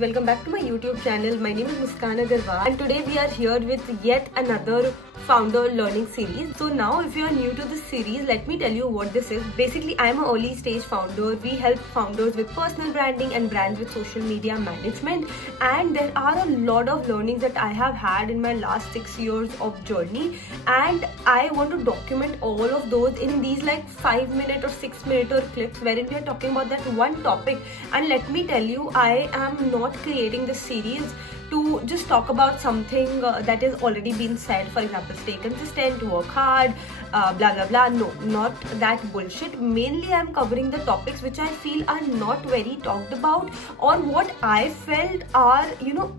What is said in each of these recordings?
welcome back to my YouTube channel. My name is Muskan Agarwal and today we are here with yet another founder learning series. So now if you are new to this series, let me tell you what this is. Basically, I am an early stage founder. We help founders with personal branding and brands with social media management, and there are a lot of learnings that I have had in my last 6 years of journey, and I want to document all of those in these like 5-minute or 6-minute clips wherein we are talking about that one topic. And let me tell you, I am not creating this series to just talk about something that is already been said. For example, stay consistent, work hard, blah blah blah. No, not that bullshit. Mainly I'm covering the topics which I feel are not very talked about, or what I felt are,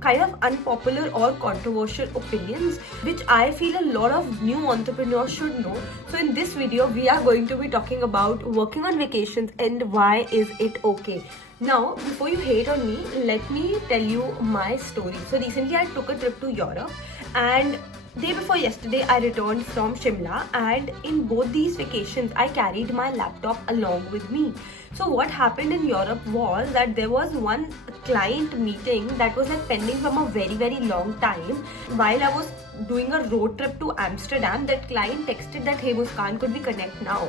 kind of unpopular or controversial opinions which I feel a lot of new entrepreneurs should know. So in this video we are going to be talking about working on vacations and why is it okay. Now, before you hate on me, let me tell you my story. So recently I took a trip to Europe, and day before yesterday I returned from Shimla, and in both these vacations I carried my laptop along with me. So what happened in Europe was that there was one client meeting that was like pending from a very long time. While I was doing a road trip to Amsterdam, that client texted that, "Hey Muskan, could we connect now?"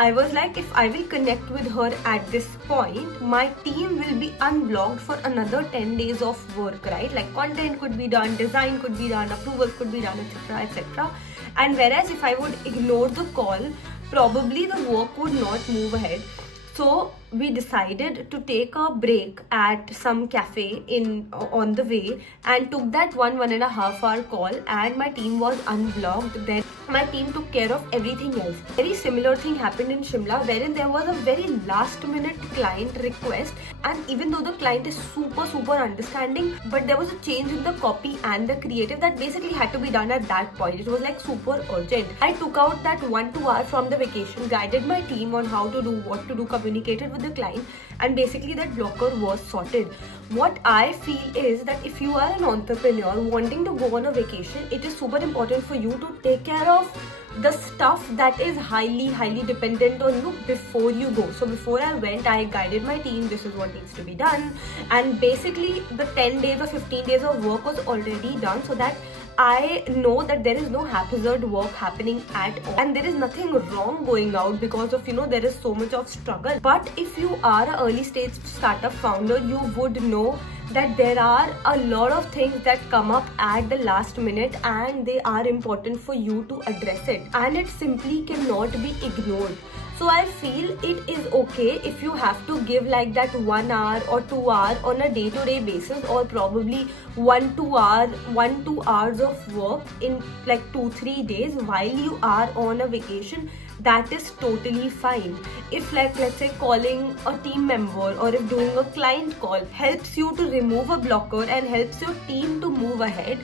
I was like, if I will connect with her at this point, my team will be unblocked for another 10 days of work, right? Like content could be done, design could be done, approvals could be done, etc. And whereas if I would ignore the call, probably the work would not move ahead. So we decided to take a break at some cafe on the way, and took that 1.5 hour call, and my team was unblocked. Then my team took care of everything else. Very similar thing happened in Shimla, wherein there was a very last minute client request, and even though the client is super understanding, but there was a change in the copy and the creative that basically had to be done at that point. It was like super urgent. I took out that 1-2 hour from the vacation, guided my team on how to do, what to do, communicated with the client, and basically that blocker was sorted. What I feel is that if you are an entrepreneur wanting to go on a vacation, it is super important for you to take care of the stuff that is highly dependent on you before you go. So before I went, I guided my team, this is what needs to be done, and basically the 10 days or 15 days of work was already done, so that I know that there is no haphazard work happening at all, and there is nothing wrong going out because of, there is so much of struggle. But if you are an early stage startup founder, you would know that there are a lot of things that come up at the last minute, and they are important for you to address it, and it simply cannot be ignored. So I feel it is okay if you have to give like that 1 hour or 2 hour on a day-to-day basis, or probably 1-2 hours of work in like 2-3 days while you are on a vacation. That is totally fine. If like, let's say, calling a team member or if doing a client call helps you to remove a blocker and helps your team to move ahead,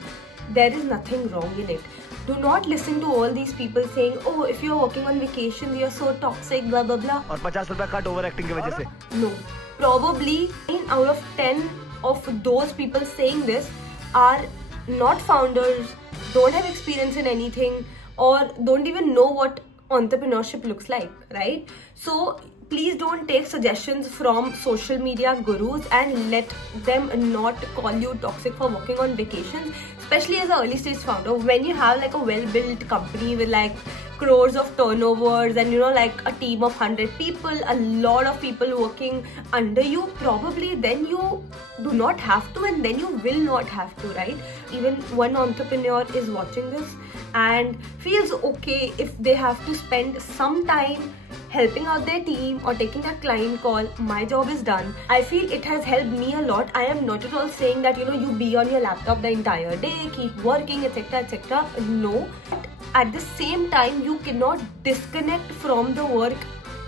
there is nothing wrong in it. Do not listen to all these people saying, oh, if you're working on vacation, you're so toxic, blah blah blah. और 50 रुपया cut over acting की वजह से. No. Probably 9 out of 10 of those people saying this are not founders, don't have experience in anything, or don't even know what entrepreneurship looks like, right? So please don't take suggestions from social media gurus and let them not call you toxic for working on vacations, especially as an early stage founder. When you have like a well-built company with like crores of turnovers and like a team of 100 people, a lot of people working under you, probably then you do not have to, and then you will not have to, right? Even one entrepreneur is watching this and feels okay if they have to spend some time helping out their team or taking a client call. My job is done. I feel it has helped me a lot. I am not at all saying that you be on your laptop the entire day, keep working, etc. No. But at the same time, you cannot disconnect from the work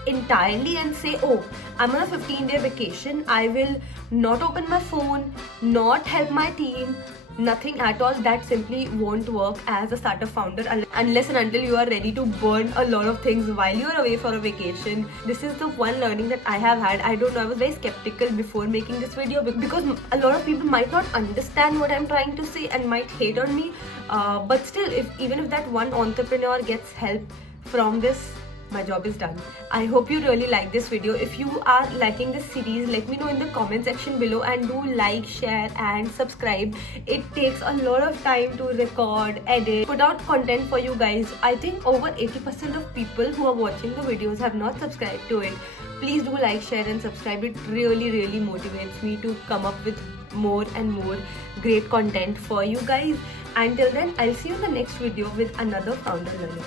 entirely and say, oh, I'm on a 15-day vacation, I will not open my phone, not help my team, nothing at all. That simply won't work as a startup founder unless and until you are ready to burn a lot of things while you're away for a vacation. This is the one learning that I have had. I don't know, I was very skeptical before making this video because a lot of people might not understand what I'm trying to say and might hate on me, but still, even if that one entrepreneur gets help from this, my job is done. I hope you really like this video. If you are liking this series, let me know in the comment section below, and do like, share and subscribe. It takes a lot of time to record, edit, put out content for you guys. I think over 80% of people who are watching the videos have not subscribed to it. Please do like, share and subscribe. It really motivates me to come up with more and more great content for you guys. Until then, I'll see you in the next video with another founder learning.